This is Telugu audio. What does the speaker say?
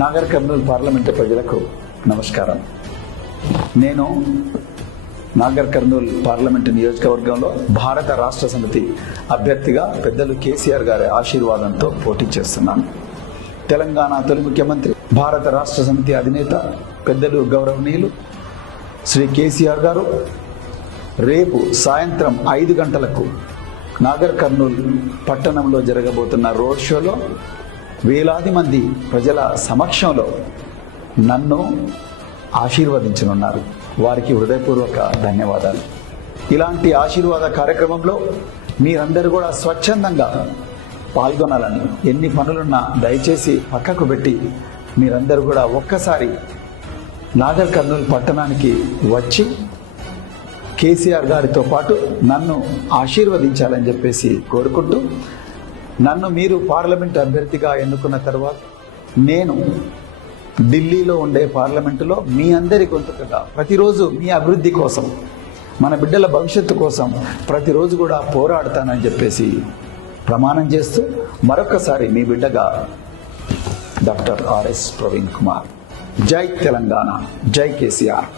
నాగర్ కర్నూలు పార్లమెంటు ప్రజలకు నమస్కారం. నేను నాగర్ కర్నూలు పార్లమెంటు నియోజకవర్గంలో భారత రాష్ట్ర సమితి అభ్యర్థిగా పెద్దలు కేసీఆర్ గారి ఆశీర్వాదంతో పోటీ చేస్తున్నాను. తెలంగాణ తొలి ముఖ్యమంత్రి, భారత రాష్ట్ర సమితి అధినేత పెద్దలు గౌరవనీయులు శ్రీ కేసీఆర్ గారు రేపు సాయంత్రం 5 గంటలకు నాగర్ కర్నూలు పట్టణంలో జరగబోతున్న రోడ్ షోలో వేలాది మంది ప్రజల సమక్షంలో నన్ను ఆశీర్వదించనున్నారు. వారికి హృదయపూర్వక ధన్యవాదాలు. ఇలాంటి ఆశీర్వాద కార్యక్రమంలో మీరందరూ కూడా స్వచ్ఛందంగా పాల్గొనాలని, ఎన్ని పనులున్నా దయచేసి పక్కకు పెట్టి మీరందరూ కూడా ఒక్కసారి నాగర్ కర్నూలు పట్టణానికి వచ్చి కేసీఆర్ గారితో పాటు నన్ను ఆశీర్వదించాలని చెప్పేసి కోరుకుంటూ, నన్ను మీరు పార్లమెంట్ అభ్యర్థిగా ఎన్నుకున్న తర్వాత నేను ఢిల్లీలో ఉండే పార్లమెంటులో మీ అందరి గొంతుకగా ప్రతిరోజు మీ అభివృద్ధి కోసం, మన బిడ్డల భవిష్యత్తు కోసం ప్రతిరోజు కూడా పోరాడతానని చెప్పేసి ప్రమాణం చేస్తూ మరొకసారి మీ బిడ్డగా డాక్టర్ ఆర్ఎస్ ప్రవీణ్ కుమార్. జై తెలంగాణ, జై కేసీఆర్.